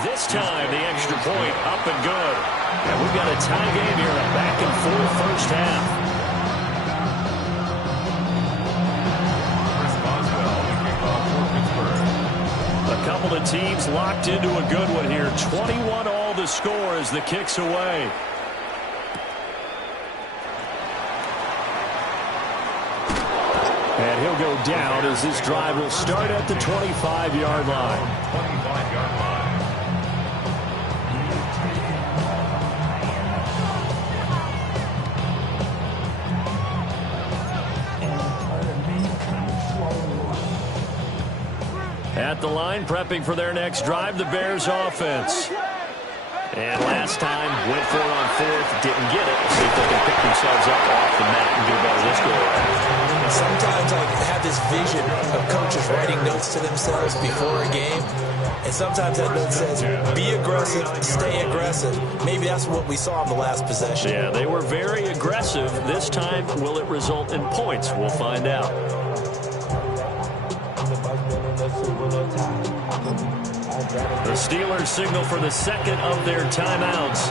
This time, the extra point up and good. And we've got a tie game here, a back-and-forth first half. A couple of teams locked into a good one here. 21 all the score as the kick's away. And he'll go down as this drive will start at the 25-yard line. 25-yard line. At the line, prepping for their next drive, the Bears offense. And last time, went for it on fourth, didn't get it. See if they can pick themselves up off the mat and do better this go around. Sometimes I have this vision of coaches writing notes to themselves before a game. And sometimes that note says, be aggressive, stay aggressive. Maybe that's what we saw in the last possession. Yeah, they were very aggressive. This time, will it result in points? We'll find out. The Steelers signal for the second of their timeouts.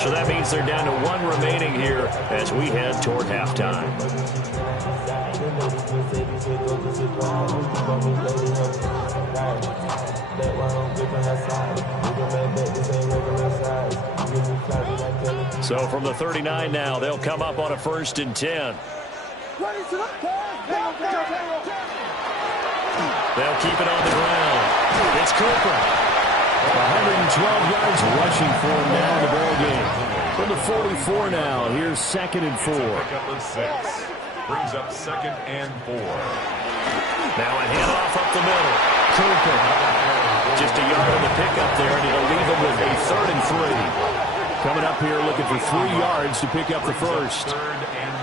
So that means they're down to one remaining here as we head toward halftime. So from the 39 now, they'll come up on a 1st and 10. They'll keep it on the ground. It's Cooper. 112 yards rushing for him now in the ball game. From the 44 now, here's 2nd and 4. Pickup of 6. Brings up 2nd and 4. Now a handoff up the middle. Cooper. Just a yard on the pickup there, and it'll leave him with a 3rd and 3. Coming up here looking for 3 yards to pick up the first. 3rd and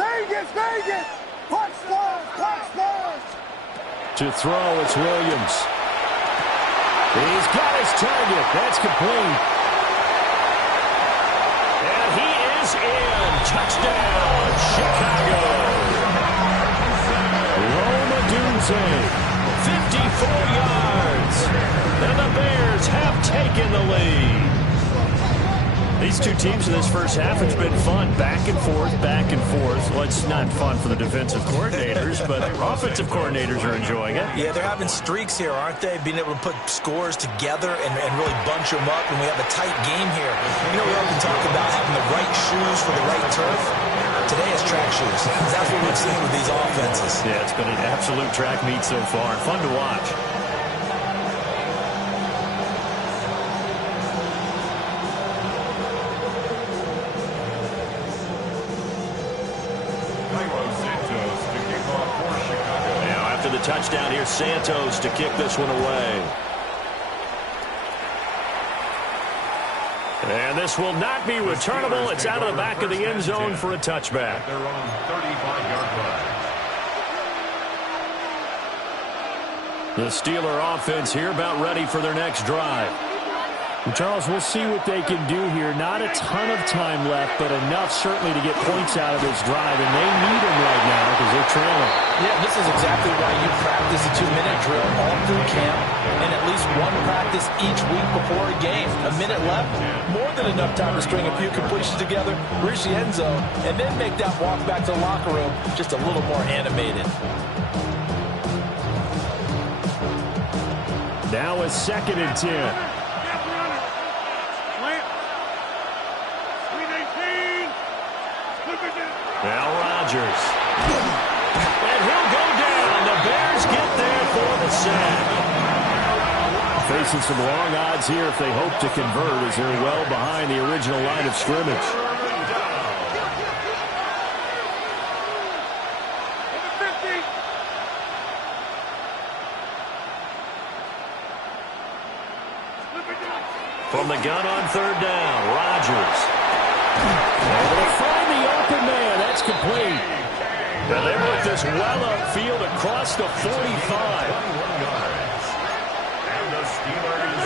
3. Vegas! To throw, it's Williams. He's got his target. That's complete. And he is in. Touchdown, Chicago. Roma Dunze, 54 yards. And the Bears have taken the lead. These two teams in this first half, it's been fun. Back and forth, back and forth. Well, it's not fun for the defensive coordinators, but offensive coordinators are enjoying it. Yeah, they're having streaks here, aren't they? Being able to put scores together and really bunch them up, and we have a tight game here. You know, we often talk about having the right shoes for the right turf. Today is track shoes. That's what we've seen with these offenses. Yeah, it's been an absolute track meet so far. Fun to watch. Touchdown here, Santos to kick this one away. And this will not be returnable. It's out of the back of the end zone for a touchback. They're on 35-yard line. The Steeler offense here about ready for their next drive. And Charles, we'll see what they can do here. Not a ton of time left, but enough certainly to get points out of this drive, and they need them right now because they're trailing. Yeah, this is exactly why you practice a 2-minute drill all through camp and at least one practice each week before a game. A minute left, more than enough time to string a few completions together, reach the end zone, and then make that walk back to the locker room just a little more animated. Now a 2nd and 10. Now Rodgers. And he'll go down. The Bears get there for the sack. Facing some long odds here if they hope to convert as they're well behind the original line of scrimmage. From the gun on 3rd down, Rodgers. Able to find the open man. That's complete. And they work this well upfield across the 45.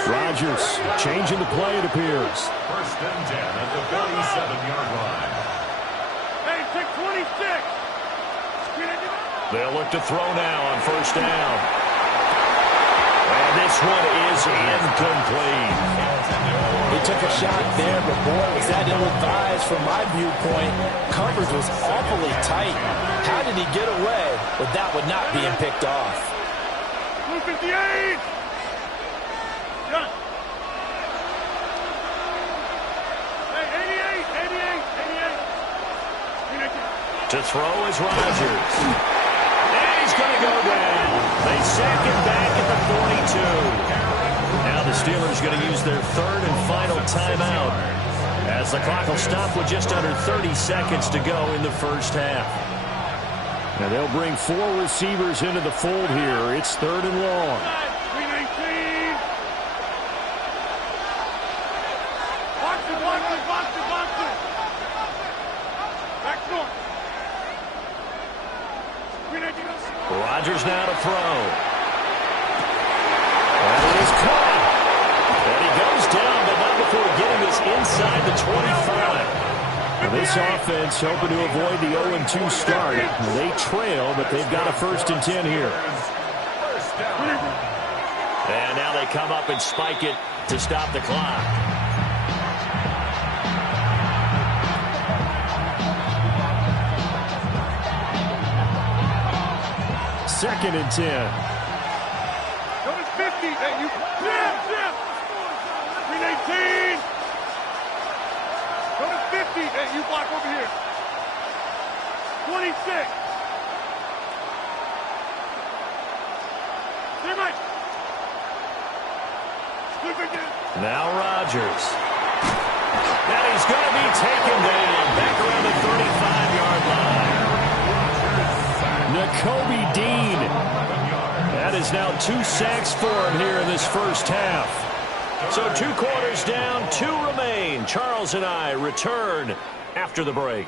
Rodgers changing the play, it appears. 1st and 10 at the 47-yard line. Hey, take 26. They'll look to throw now on 1st down. And this one is incomplete. He took a shot there, but boy, was that ill-advised from my viewpoint. Coverage was awfully tight. How did he get away with that one not being picked off? 258! Done. Hey, 88, 88, 88. To throw is Rodgers. And he's going to go down. They sack him back at the 42. Now the Steelers going to use their third and final timeout as the clock will stop with just under 30 seconds to go in the first half. Now they'll bring 4 receivers into the fold here. It's third and long. 319. Box it, box it, box it, box it. Back north. 319. Rodgers now to throw. And it is caught. And he goes down, but not before getting this inside the 25. Well, this offense hoping to avoid the 0-2 start. They trail, but they've got a 1st and 10 here. And now they come up and spike it to stop the clock. Second and 10. Go to 50. Hey, you. Zip. 319. Go to 50. Hey, you block over here. 26. Stay right. Flip again. Now Rodgers. And he's going to be taken down back around the 35-yard line. Nakobe Dean. That is now 2 sacks for him here in this first half. So 2 quarters down, 2 remain. Charles and I return after the break.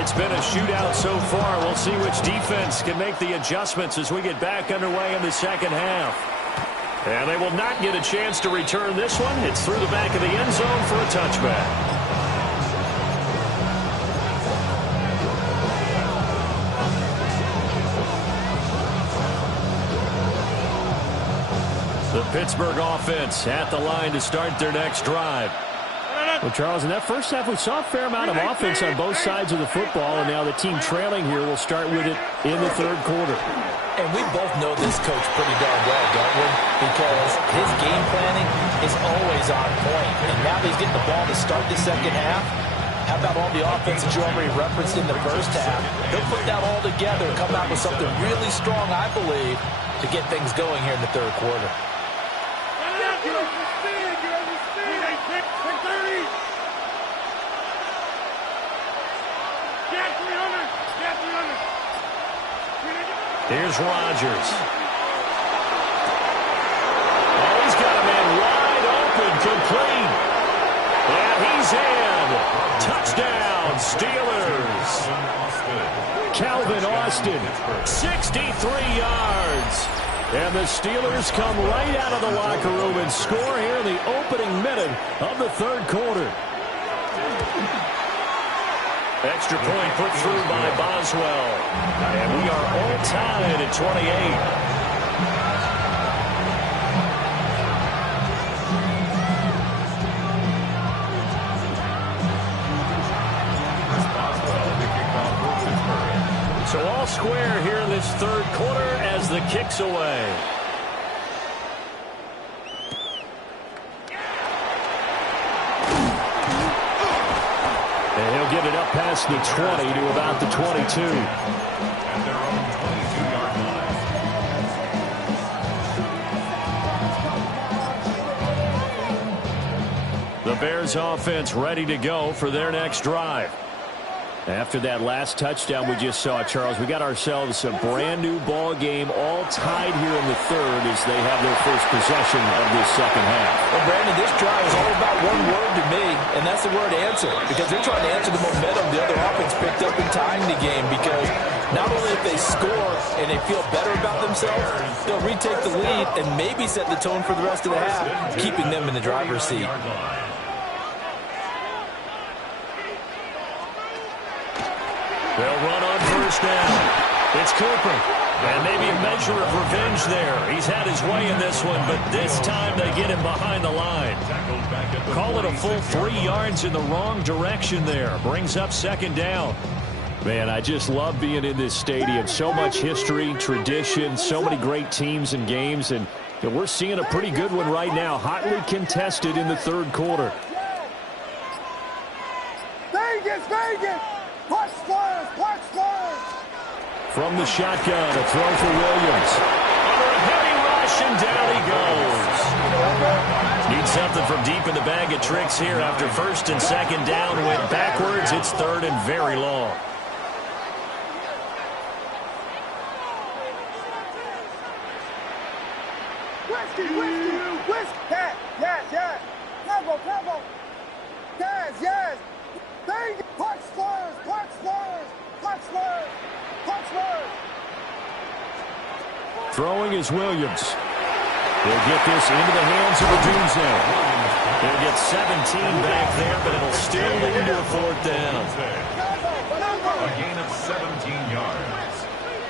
It's been a shootout so far. We'll see which defense can make the adjustments as we get back underway in the second half. And they will not get a chance to return this one. It's through the back of the end zone for a touchback. The Pittsburgh offense at the line to start their next drive. Well, Charles, in that first half, we saw a fair amount of offense on both sides of the football, and now the team trailing here will start with it in the third quarter. And we both know this coach pretty darn well, don't we? Because his game planning is always on point. And now that he's getting the ball to start the second half, how about all the offense that you already referenced in the first half? He'll put that all together and come out with something really strong, I believe, to get things going here in the third quarter. Here's Rodgers. Oh, he's got a man wide open, complete. And he's in. Touchdown, Steelers. Calvin Austin, 63 yards. And the Steelers come right out of the locker room and score here in the opening minute of the third quarter. Extra point put through by Boswell. And we are all tied at 28. So all square here in this third quarter as the kick's away. And he'll get it up past the 20 to about the 22. At their own 22-yard line. The Bears offense ready to go for their next drive. After that last touchdown we just saw, Charles, we got ourselves a brand-new ball game, all tied here in the third as they have their first possession of this second half. Well, Brandon, this drive is all about one word to me, and that's the word answer, because they're trying to answer the momentum the other offense picked up in tying the game, because not only if they score and they feel better about themselves, they'll retake the lead and maybe set the tone for the rest of the half, keeping them in the driver's seat. They'll run on first down. It's Cooper. And maybe a measure of revenge there. He's had his way in this one, but this time they get him behind the line. Call it a full 3 yards in the wrong direction there. Brings up second down. Man, I just love being in this stadium. So much history, tradition, so many great teams and games, and we're seeing a pretty good one right now. Hotly contested in the third quarter. Vegas, Vegas! Punch squares, punch squares! From the shotgun, a throw for Williams. Under a heavy rush, and down he goes. Need something from deep in the bag of tricks here after first and second down. Went backwards. It's third and very long. Whiskey, whiskey, whiskey! Yes, yes, yes! Combo, combo! Yes, yes! Vegas! Punch squares, punch squares, punch squares! Throwing is Williams. He'll get this into the hands of Odunze. He'll get 17 back there, but it'll still lead to a fourth down. A gain of 17 yards.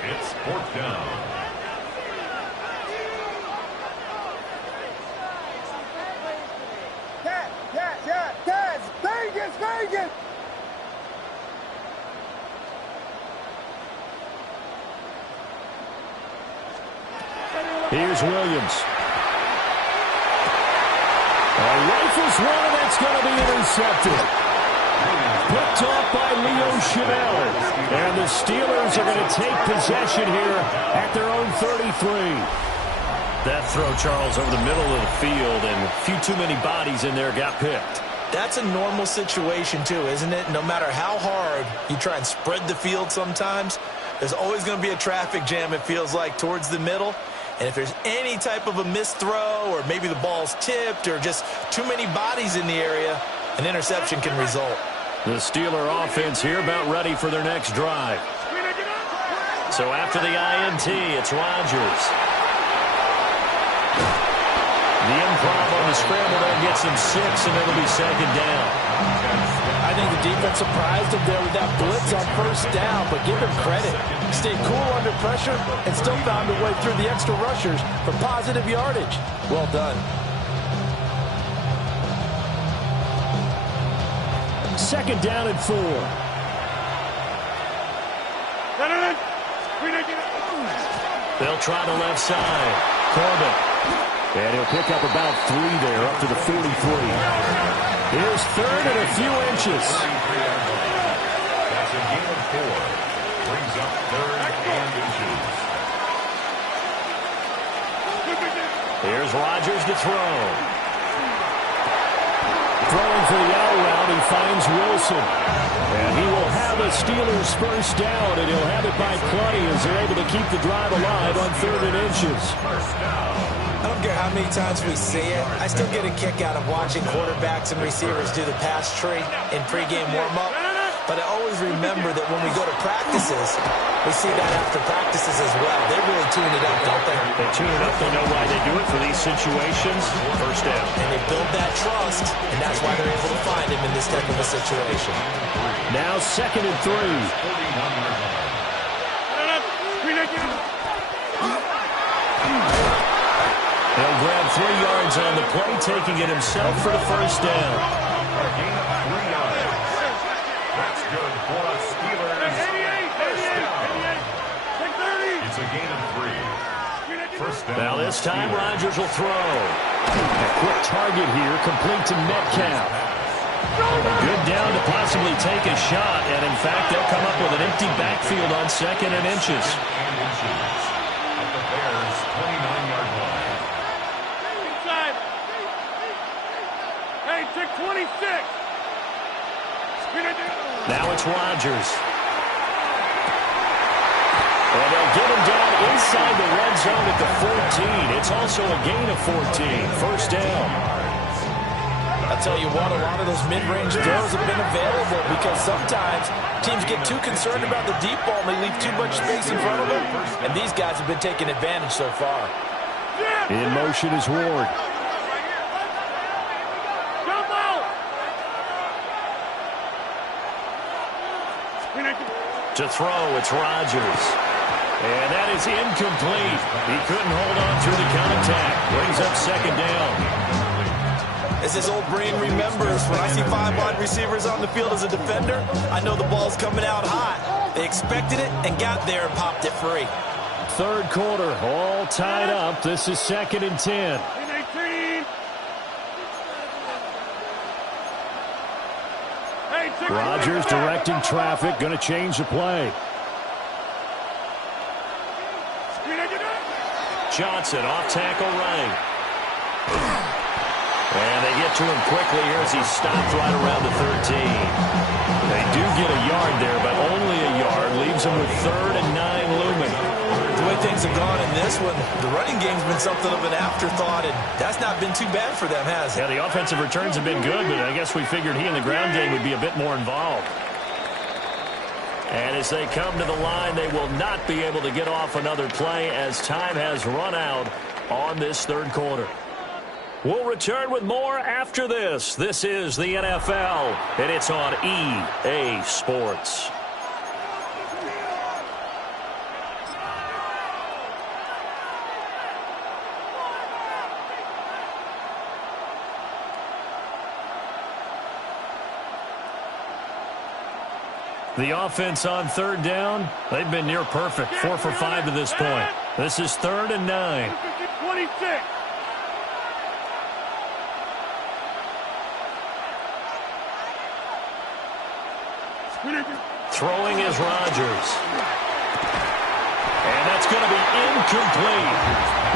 It's fourth down. Yes! Vegas, Vegas! Here's Williams. Rifles one, and that's going to be intercepted. Picked off by Leo Chanel. And the Steelers are going to take possession here at their own 33. That throw, Charles, over the middle of the field, and a few too many bodies in there got picked. That's a normal situation, too, isn't it? No matter how hard you try and spread the field sometimes, there's always going to be a traffic jam, it feels like, towards the middle. And if there's any type of a missed throw, or maybe the ball's tipped, or just too many bodies in the area, an interception can result. The Steeler offense here about ready for their next drive. So after the INT, it's Rodgers. The improv on the scramble there gets him 6, and it'll be second down. I think the defense surprised him there with that blitz on first down, but give him credit. Stayed cool under pressure and still found a way through the extra rushers for positive yardage. Well done. Second down and 4. They'll try the left side. Corbin. And he'll pick up about 3 there, up to the 43. Here's third and a few inches. That's a gain of 4. Brings up third and inches. Here's Rodgers to throw. Throwing for the out route, he finds Wilson. And he will have a Steelers first down, and he'll have it by plenty as they're able to keep the drive alive on third and inches. First down. I don't care how many times we see it. I still get a kick out of watching quarterbacks and receivers do the pass tree in pregame warm-up. But I always remember that when we go to practices, we see that after practices as well. They really tune it up, don't they? They tune it up. They know why they do it for these situations. First down. And they build that trust, and that's why they're able to find him in this type of a situation. Now second and 3. He'll grab 3 yards on the play, taking it himself for the first down. A gain of 3 yards. That's good for a Steelers. First down. It's a gain of 3. First down. Now this time, Rodgers will throw. A quick target here, complete to Metcalf. A good down to possibly take a shot, and in fact, they'll come up with an empty backfield on second and inches. And inches. At the Bears' 29-yard line. Inside. Hey, take 26. Now it's Rodgers. And they'll get him down inside the red zone at the 14. It's also a gain of 14. First down. I'll tell you what, a lot of those mid-range throws have been available because sometimes teams get too concerned about the deep ball and they leave too much space in front of them. And these guys have been taking advantage so far. In motion is Ward. To throw, it's Rodgers. And that is incomplete. He couldn't hold on through the contact. Brings up second down. As his old brain remembers, when I see 5 wide receivers on the field as a defender, I know the ball's coming out hot. They expected it and got there and popped it free. Third quarter, all tied up. This is 2nd and 10. Rodgers directing traffic, going to change the play. Johnson off tackle right. And they get to him quickly here as he stopped right around the 13. They do get a yard there, but only a yard. Leaves them with 3rd and 9 looming. The way things have gone in this one, the running game's been something of an afterthought, and that's not been too bad for them, has it? Yeah, the offensive returns have been good, but I guess we figured he in the ground game would be a bit more involved. And as they come to the line, they will not be able to get off another play as time has run out on this third quarter. We'll return with more after this. This is the NFL, and it's on EA Sports. The offense on third down, they've been near perfect. 4 for 5 to this point. This is 3rd and 9. 26. Throwing is Rodgers. And that's going to be incomplete.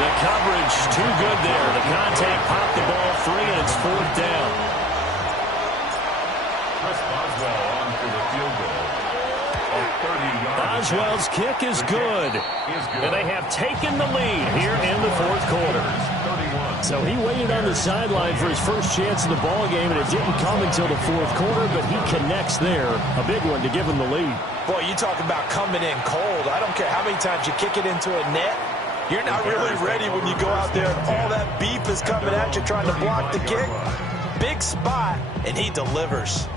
The coverage too good there. The contact popped the ball free, and it's 4th down. Chris Boswell on for the field goal. Boswell's kick is good. And they have taken the lead here in the 4th quarter. So he waited on the sideline for his first chance in the ball game, and it didn't come until the 4th quarter, but he connects there. A big one to give him the lead. Boy, you talk about coming in cold. I don't care how many times you kick it into a net. You're not really ready when you go out there and all that beef is coming at you trying to block the kick. Big spot, and he delivers.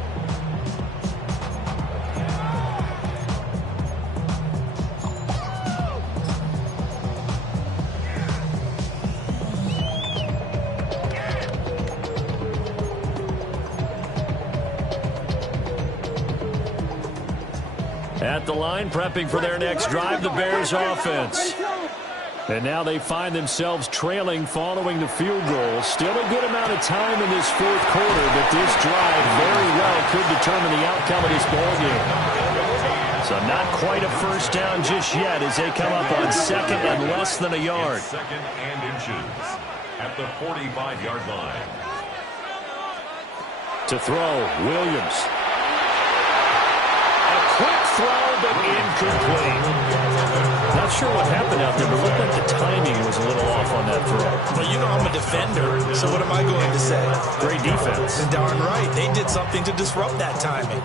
At the line, prepping for their next drive, the Bears offense. And now they find themselves trailing following the field goal. Still a good amount of time in this 4th quarter, but this drive very well could determine the outcome of this ballgame. So not quite a first down just yet as they come up on 2nd and less than a yard. 2nd and inches at the 45-yard line. To throw, Williams. Quick throw, but incomplete. Not sure what happened out there, but it looked like the timing was a little off on that throw. Well, you know I'm a defender, so what am I going to say? Great defense. And darn right, they did something to disrupt that timing.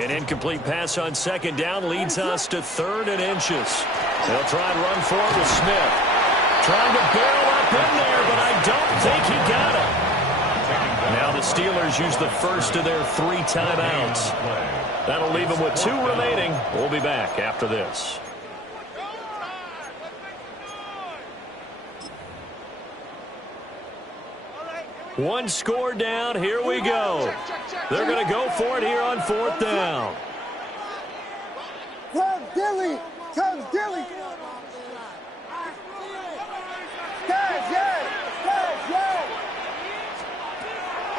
An incomplete pass on 2nd down leads us to 3rd and inches. They'll try and run forward with Smith. Trying to barrel up in there, but I don't think he got it. Now the Steelers use the first of their 3 timeouts. That'll leave them with 2 remaining. We'll be back after this. One score down. Here we go. They're going to go for it here on 4th down. Come, Dilly! Come, Dilly! Yes!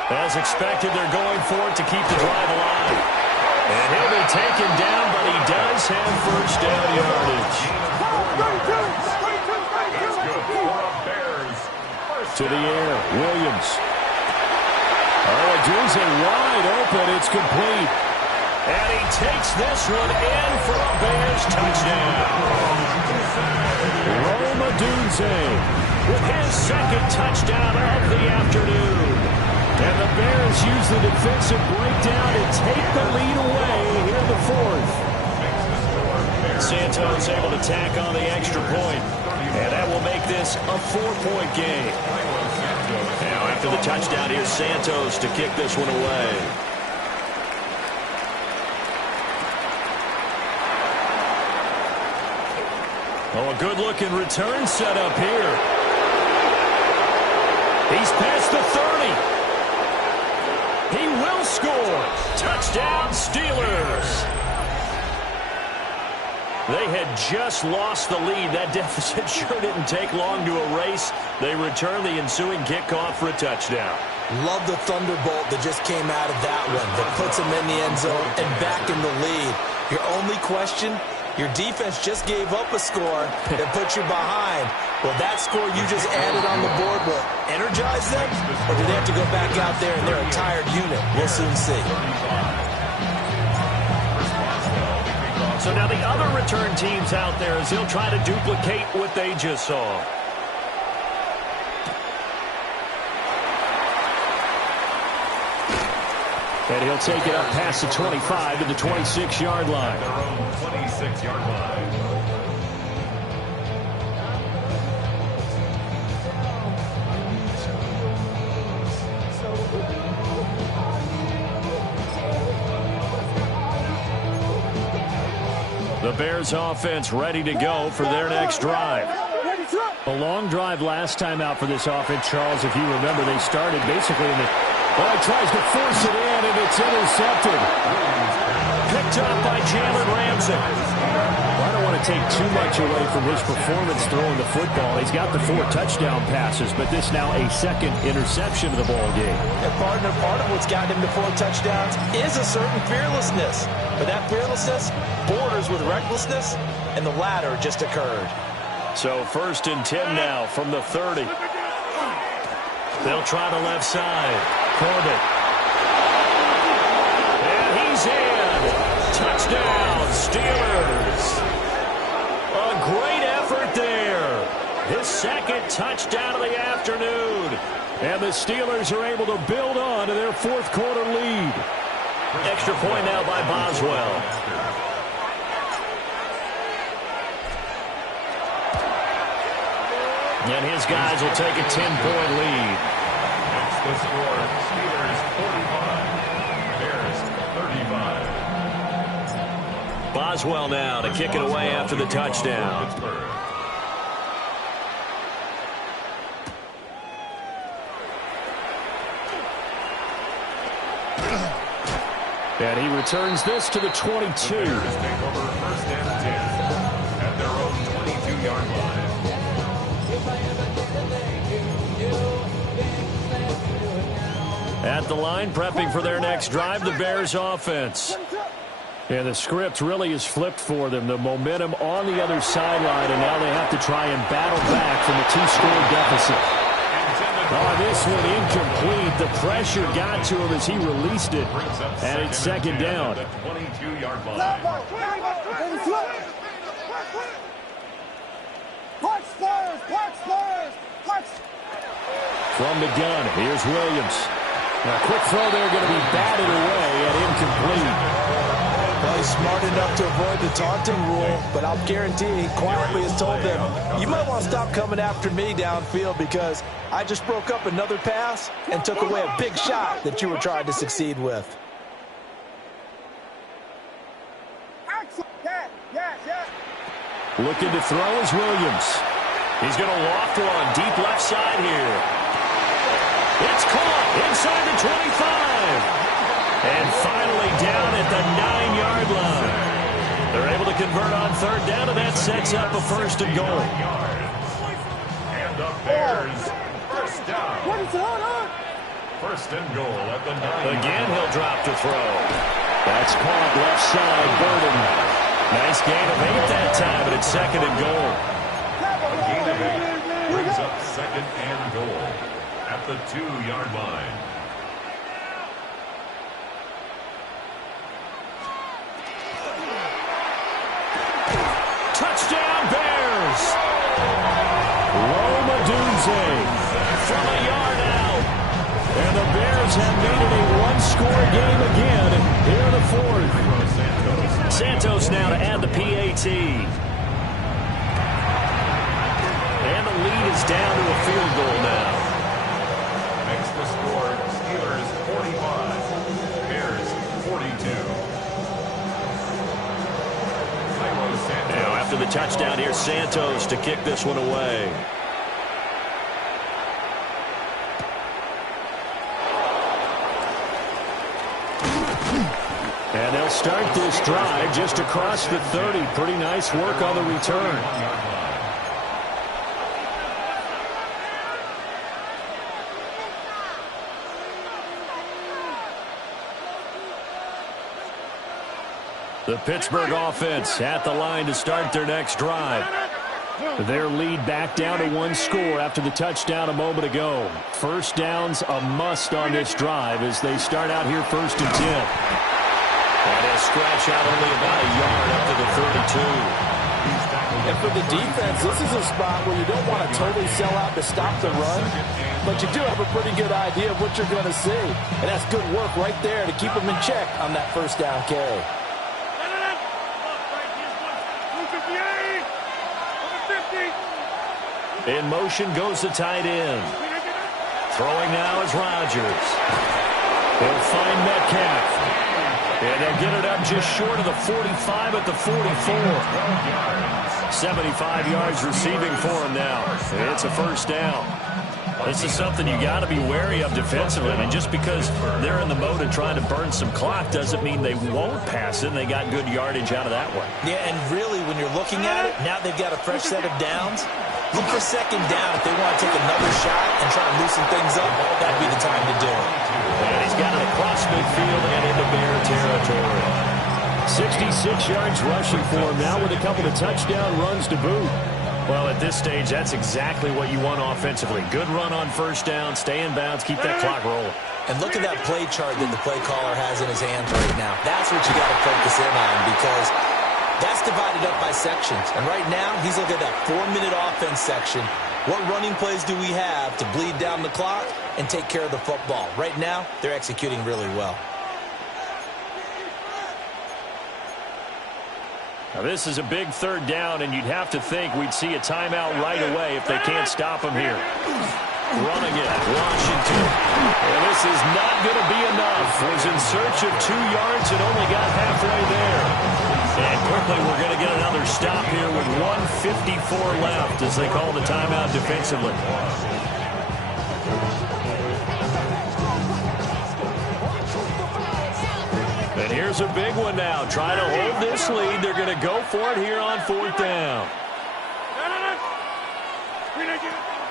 As expected, they're going for it to keep the drive alive. And he'll be taken down, but he does have first down yardage. To the air, Williams. Oh, Deuce wide open. It's complete. And he takes this one in for a Bears touchdown. Rome Odunze With his second touchdown of the afternoon. And the Bears use the defensive breakdown to take the lead away here in the fourth. Santos able to tack on the extra point. And that will make this a 4-point game. Now after the touchdown, here's Santos to kick this one away. Oh, a good-looking return set up here. He's past the 30. He will score. Touchdown, Steelers. They had just lost the lead. That deficit sure didn't take long to erase. They return the ensuing kickoff for a touchdown. Love the thunderbolt that just came out of that one that puts them in the end zone and back in the lead. Your only question, your defense just gave up a score that put you behind. Well, that score you just added on the board will energize them, or do they have to go back out there and they're a tired unit? We'll soon see. So now the other return teams out there as he'll try to duplicate what they just saw. And he'll take it up past the 25 to the 26-yard line. Their own 26-yard line. The Bears offense ready to go for their next drive. A long drive last time out for this offense, Charles. If you remember, they started basically in the... Oh, he tries to force it in, and it's intercepted. Picked up by Jalen Ramsey. Well, I don't want to take too much away from his performance throwing the football. He's got the 4 touchdown passes, but this now a second interception of the ball game. And part of what's gotten him to 4 touchdowns is a certain fearlessness. But that fearlessness borders with recklessness, and the latter just occurred. So 1st and 10 now from the 30. They'll try the left side. Corbett. And he's in. Touchdown, Steelers. A great effort there. His second touchdown of the afternoon. And the Steelers are able to build on to their 4th quarter lead. Extra point now by Boswell. And his guys will take a 10-point lead. That's the score. Steelers 45. Bears 35. Boswell now to kick it away after the touchdown. And he returns this to the 22. Bears take over 1st and 10 at their own 22-yard line. At the line, prepping for their next drive, the Bears offense. And the script really is flipped for them. The momentum on the other sideline, and now they have to try and battle back from a 2-score deficit. Oh, this one incomplete. The pressure got to him as he released it, and it's 2nd down. The 22-yard line. From the gun, here's Williams. Now, quick throw there, going to be batted away and incomplete. Well, he's smart enough to avoid the taunting rule, but I'll guarantee he quietly has told them, you might want to stop coming after me downfield because I just broke up another pass and took away a big shot that you were trying to succeed with. Looking to throw is Williams. He's going to loft one deep left side here. It's caught inside the 25. And finally down at the 9-yard line. They're able to convert on 3rd down, and that sets up a 1st and goal. And the Bears, 1st down. 1st and goal at the 9. Again, he'll drop to throw. That's caught left side, Burden. Nice gain of 8 that time, but it's 2nd and goal. A gain of 8 brings up 2nd and goal at the 2-yard line. Touchdown, Bears! Roma Dunze from a yard out. And the Bears have made it a one-score game again here in the fourth. Santos now to add the PAT. And the lead is down to a field goal now. Makes the score Steelers 45, Bears 42. Now after the touchdown, here's Santos to kick this one away. And they'll start this drive just across the 30. Pretty nice work on the return. The Pittsburgh offense at the line to start their next drive. Their lead back down to one score after the touchdown a moment ago. First down's a must on this drive as they start out here 1st and 10. And he'll scratch out only about a yard up to the 32. And for the defense, this is a spot where you don't want to totally sell out to stop the run, but you do have a pretty good idea of what you're going to see. And that's good work right there to keep them in check on that first down carry. In motion goes the tight end. Throwing now is Rodgers. They'll find Metcalf. And they'll get it up just short of the 45 at the 44. 75 yards receiving for him now. It's a first down. This is something you got to be wary of defensively. I mean, just because they're in the mode of trying to burn some clock doesn't mean they won't pass it, and they got good yardage out of that one. Yeah, and really, when you're looking at it, now they've got a fresh set of downs. Look for second down if they want to take another shot and try to loosen things up. That'd be the time to do it. And he's got it across midfield and into Bear territory. 66 yards rushing for him now with a couple of touchdown runs to boot. Well, at this stage, that's exactly what you want offensively. Good run on first down, stay in bounds, keep that clock rolling. And look at that play chart that the play caller has in his hands right now. That's what you got to focus in on because that's divided up by sections. And right now, he's looking at that 4-minute offense section. What running plays do we have to bleed down the clock and take care of the football? Right now, they're executing really well. Now, this is a big third down, and you'd have to think we'd see a timeout right away if they can't stop him here. Running it, Washington. And this is not going to be enough. Was in search of 2 yards and only got halfway there. And quickly, we're going to get another stop here with 1:54 left as they call the timeout defensively. And here's a big one now. Trying to hold this lead. They're going to go for it here on 4th down.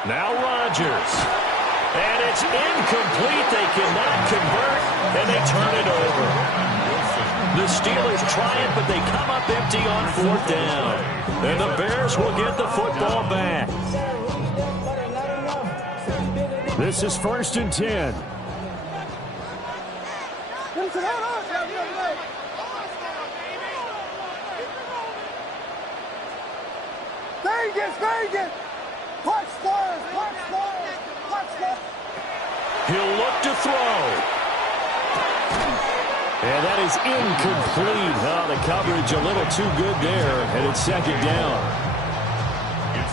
Now Rodgers. And it's incomplete. They cannot convert, and they turn it over. The Steelers try it, but they come up empty on 4th down. And the Bears will get the football back. This is 1st and 10. Vegas! Punch Spurs! Punch Spurs! Punch Spurs! He'll look to throw. And that is incomplete. Oh, the coverage a little too good there, and it's 2nd down.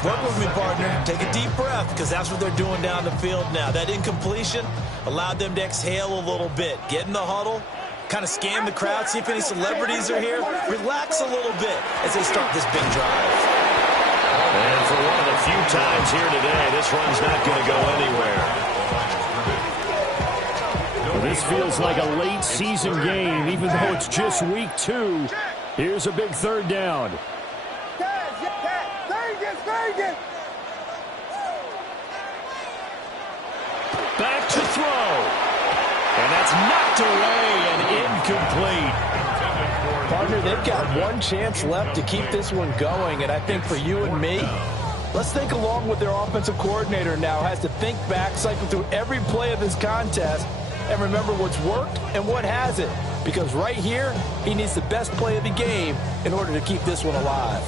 Work with me, partner. Take a deep breath, because that's what they're doing down the field now. That incompletion allowed them to exhale a little bit. Get in the huddle, kind of scan the crowd, see if any celebrities are here. Relax a little bit as they start this big drive. And for one of the few times here today, this run's not going to go anywhere. Well, this feels like a late season game, even though it's just week 2. Here's a big 3rd down. Vegas! Back to throw. And that's knocked away and incomplete. Partner, they've got one chance left to keep this one going, and I think for you and me, let's think along with their offensive coordinator now. Has to think back, cycle through every play of this contest, and remember what's worked and what hasn't. Because right here, he needs the best play of the game in order to keep this one alive.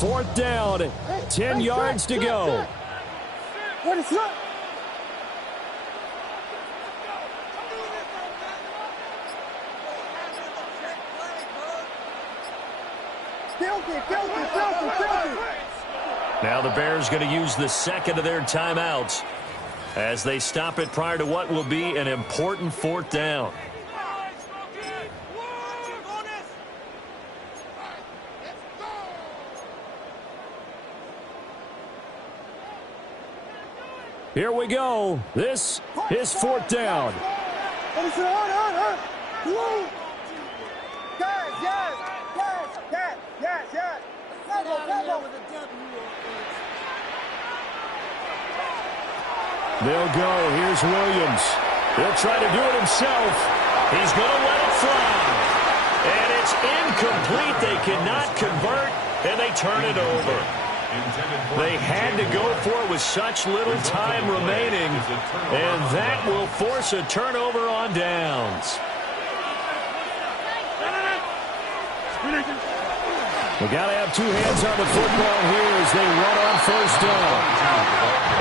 4th down, 10 yards to go. What is up? Filthy. Now the Bears going to use the second of their timeouts as they stop it prior to what will be an important 4th down. Here we go. This is 4th down. Yes. They'll go. Here's Williams. He'll try to do it himself. He's going to let it fly. And it's incomplete. They cannot convert, and they turn it over. They had to go for it with such little time remaining, and that will force a turnover on downs. We got to have two hands on the football here as they run on 1st down.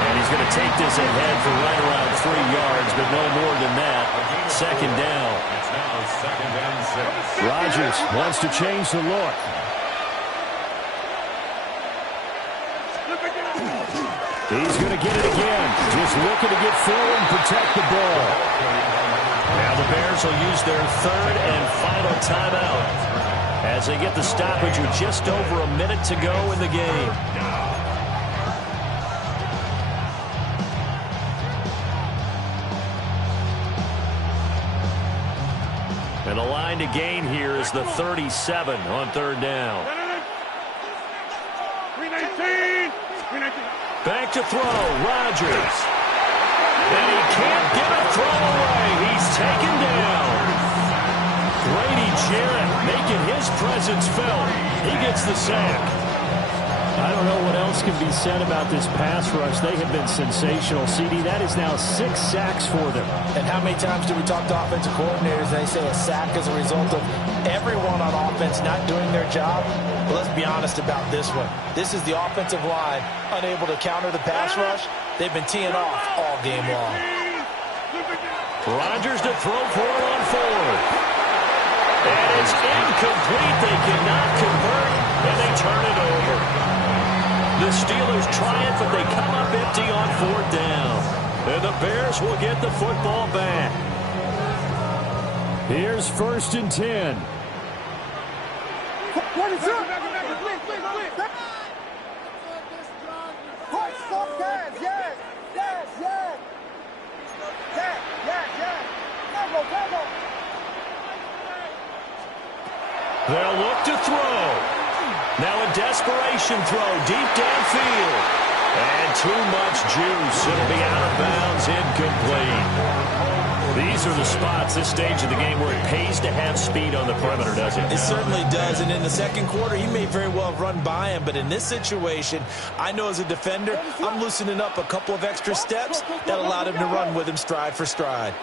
And he's going to take this ahead for right around 3 yards, but no more than that. 2nd down. It's now 2nd and 6. Rodgers wants to change the look. He's going to get it again. Just looking to get forward and protect the ball. Now the Bears will use their 3rd and final timeout as they get the stoppage with just over a minute to go in the game. And the line to gain here is the 37 on 3rd down. Back to throw, Rodgers. And he can't get a throw away. He's taken down. Grady Jarrett making his presence felt. He gets the sack. I don't know what else can be said about this pass rush. They have been sensational. CD, that is now 6 sacks for them. And how many times do we talk to offensive coordinators and they say a sack is a result of everyone on offense not doing their job? Well, let's be honest about this one. This is the offensive line unable to counter the pass rush. They've been teeing off all game long. Rodgers to throw for it on 4th. And it's incomplete. They cannot convert, and they turn it over. The Steelers try it, but they come up empty on 4th down. And the Bears will get the football back. Here's 1st and 10. What is up? Yes. They'll look to throw. Now a desperation throw deep downfield. And too much juice. It'll be out of bounds, incomplete. These are the spots, this stage of the game, where it pays to have speed on the perimeter, doesn't it? It certainly does. And in the 2nd quarter, he may very well have run by him. But in this situation, I know as a defender, I'm loosening up a couple of extra steps that allowed him to run with him stride for stride.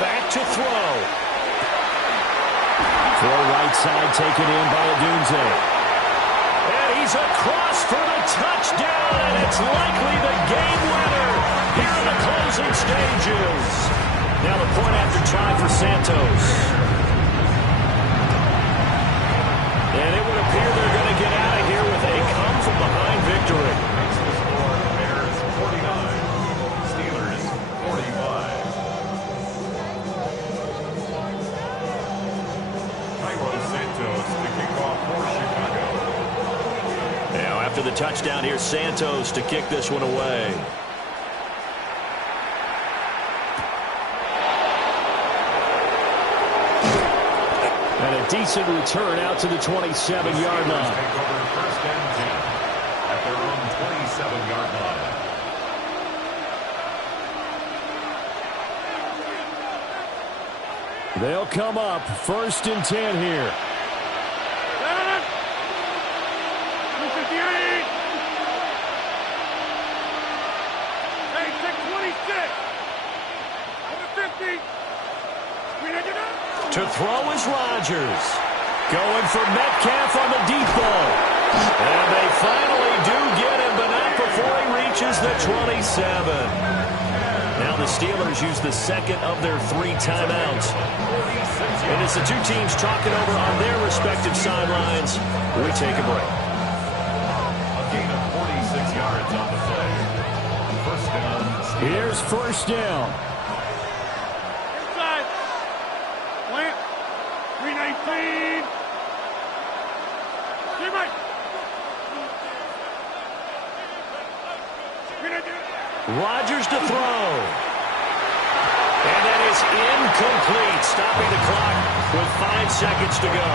Back to throw. Throw right side taken in by Odunze. And he's across for the touchdown, and it's likely the game winner here in the closing stages. Now the point after try for Santos. And it would appear they're going to get out of here with a come-from-behind victory. Bears 49, Steelers 45. Santos to kick off for Chicago. Now after the touchdown, here's Santos to kick this one away. And a decent return out to the 27-yard line. Take over 1st and 10 at their own 27-yard line. They'll come up 1st and 10 here. To throw is Rodgers. Going for Metcalf on the deep ball. And they finally do get him, but not before he reaches the 27. Now the Steelers use the second of their 3 timeouts. And it's the two teams talking over on their respective sidelines. We take a break. A gain of 46 yards on the play. First down. Here's first down. Inside. Plant. 319. Rodgers to throw. And that is incomplete, stopping the clock with 5 seconds to go.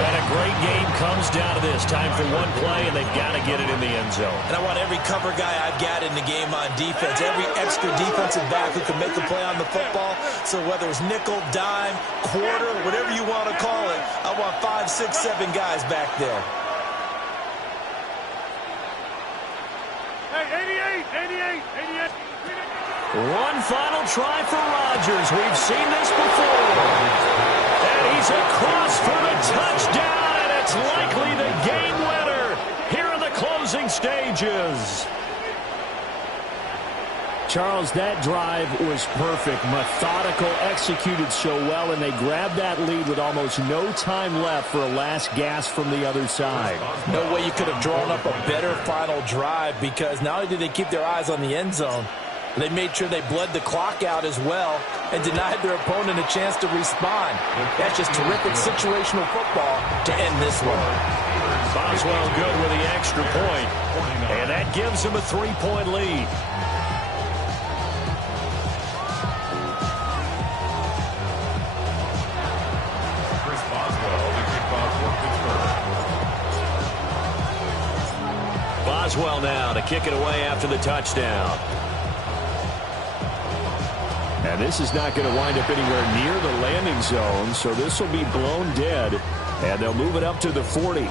And a great game comes down to this. Time for one play, and they've got to get it in the end zone. And I want every cover guy I've got in the game on defense, every extra defensive back who can make the play on the football. So whether it's nickel, dime, quarter, whatever you want to call it, I want 5, 6, 7 guys back there. Hey, 88. One final try for Rodgers. We've seen this before. And he's across for the touchdown, and it's likely the game winner here in the closing stages. Charles, that drive was perfect, methodical, executed so well, and they grabbed that lead with almost no time left for a last gasp from the other side. No way you could have drawn up a better final drive, because not only did they keep their eyes on the end zone, they made sure they bled the clock out as well and denied their opponent a chance to respond. That's just terrific situational football to end this one. Boswell good with the extra point, and that gives him a 3-point lead. Boswell now to kick it away after the touchdown. And this is not going to wind up anywhere near the landing zone, so this will be blown dead, and they'll move it up to the 40.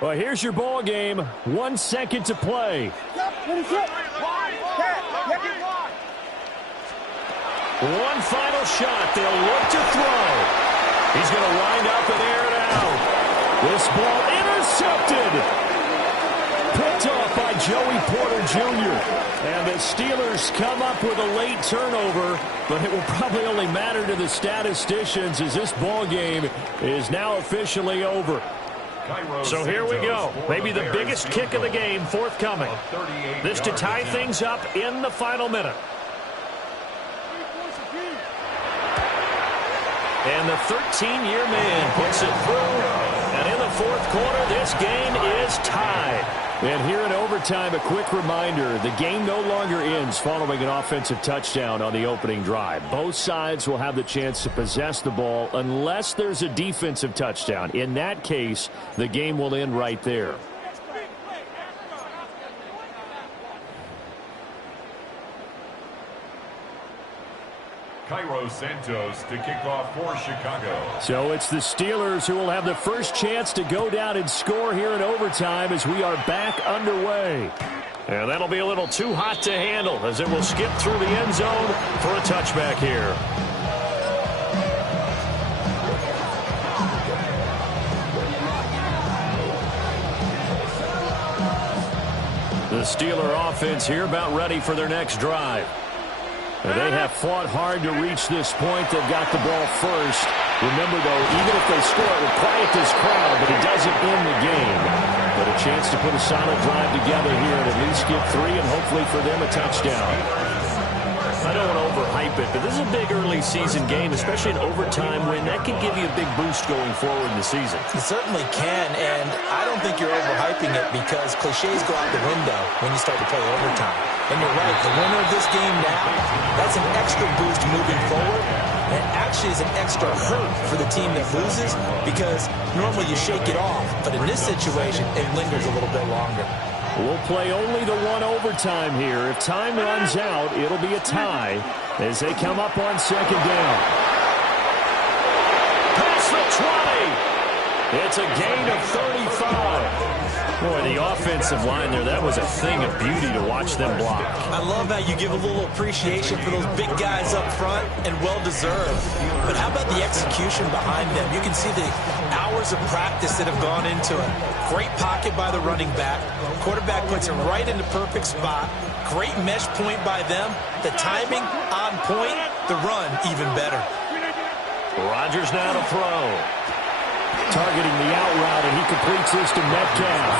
Well, here's your ball game. 1 second to play. One final shot. They'll look to throw. He's going to wind up and air it out. This ball intercepted. Picked off by Joey Porter Jr. And the Steelers come up with a late turnover, but it will probably only matter to the statisticians as this ball game is now officially over. So here we go. Maybe the biggest kick of the game forthcoming. This to tie things up in the final minute. And the 13-year man puts it through. And in the fourth quarter, this game is tied. And here in overtime, a quick reminder, the game no longer ends following an offensive touchdown on the opening drive. Both sides will have the chance to possess the ball unless there's a defensive touchdown. In that case, the game will end right there. Cairo Santos to kick off for Chicago. So it's the Steelers who will have the first chance to go down and score here in overtime as we are back underway. And that'll be a little too hot to handle as it will skip through the end zone for a touchback here. The Steeler offense here about ready for their next drive. They have fought hard to reach this point. They've got the ball first. Remember, though, even if they score, it will quiet this crowd, but it doesn't end the game. But a chance to put a solid drive together here and at least get 3 and hopefully for them a touchdown. I don't want to overhype it, but this is a big early season game, especially an overtime win. That can give you a big boost going forward in the season. It certainly can, and I don't think you're overhyping it because cliches go out the window when you start to play overtime. And you're right, the winner of this game now, that's an extra boost moving forward. And actually is an extra hurt for the team that loses because normally you shake it off. But in this situation, it lingers a little bit longer. We'll play only the one overtime here. If time runs out, it'll be a tie as they come up on second down. Past the 20. It's a gain of 35. Boy, the offensive line there, that was a thing of beauty to watch them block. I love how you give a little appreciation for those big guys up front, and well-deserved. But how about the execution behind them? You can see the hours of practice that have gone into it. Great pocket by the running back. Quarterback puts him right in the perfect spot. Great mesh point by them. The timing on point. The run even better. Rodgers now to throw. Targeting the out route, and he completes this to Metcalf.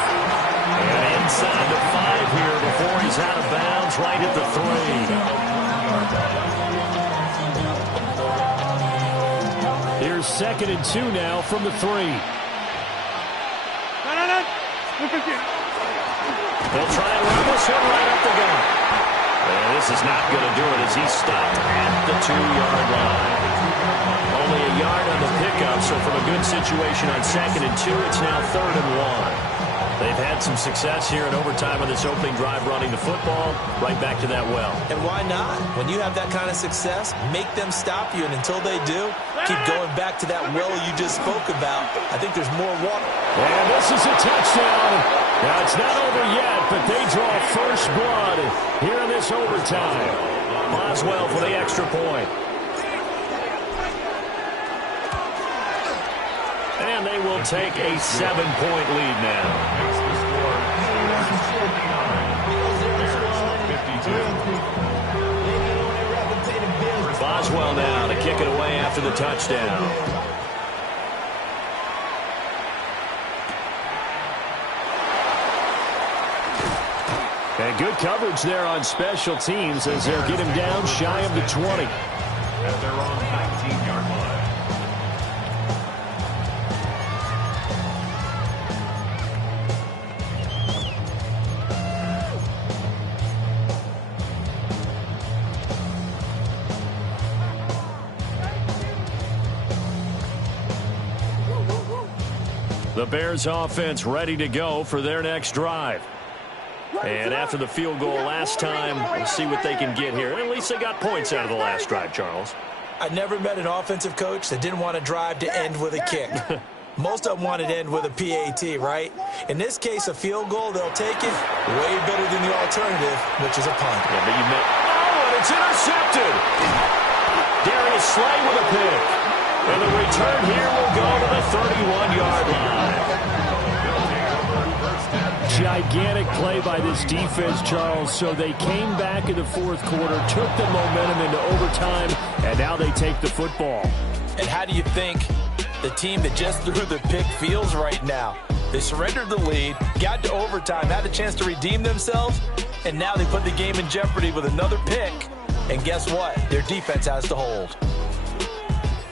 And inside the 5 here before he's out of bounds, right at the 3. Here's 2nd and 2 now from the 3. They'll try and run this one right up the gut. And this is not going to do it as he's stopped at the 2-yard line. Only a yard on the pickup, so from a good situation on 2nd and 2, it's now 3rd and 1. They've had some success here in overtime on this opening drive running the football right back to that well. And why not? When you have that kind of success, make them stop you, and until they do, keep going back to that well you just spoke about. I think there's more water. And this is a touchdown. Now, it's not over yet, but they draw first blood here in this overtime. Boswell for the extra point. And they will take a 7-point lead now. Boswell now to kick it away after the touchdown. And good coverage there on special teams as they'll get him down shy of the 20. At their own 19-yard line. The Bears offense ready to go for their next drive. And after the field goal last time, we'll see what they can get here. At least they got points out of the last drive, Charles. I never met an offensive coach that didn't want to drive to end with a kick. Most of them wanted to end with a PAT, right? In this case, a field goal, they'll take it way better than the alternative, which is a punt. Yeah, but you meant, oh, and it's intercepted. Darius Slay with a pick. And the return here will go to the 31-yard line. Gigantic play by this defense, Charles. So they came back in the fourth quarter, took the momentum into overtime, and now they take the football. And how do you think the team that just threw the pick feels right now? They surrendered the lead, got to overtime, had a chance to redeem themselves, and now they put the game in jeopardy with another pick. And guess what? Their defense has to hold.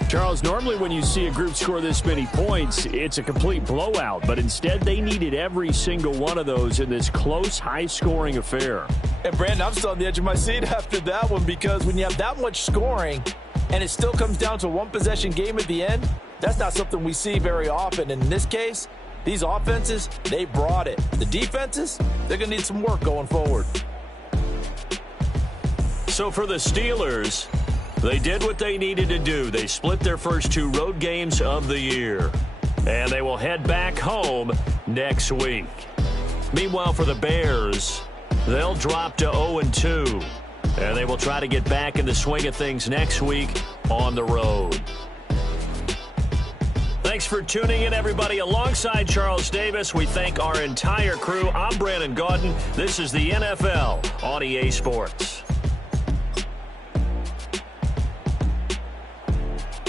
Charles, normally when you see a group score this many points, it's a complete blowout. But instead, they needed every single one of those in this close, high-scoring affair. And, Brandon, I'm still on the edge of my seat after that one because when you have that much scoring and it still comes down to a one-possession game at the end, that's not something we see very often. And in this case, these offenses, they brought it. The defenses, they're going to need some work going forward. So for the Steelers, they did what they needed to do. They split their first 2 road games of the year. And they will head back home next week. Meanwhile, for the Bears, they'll drop to 0-2. And they will try to get back in the swing of things next week on the road. Thanks for tuning in, everybody. Alongside Charles Davis, we thank our entire crew. I'm Brandon Gaudin. This is the NFL on EA Sports.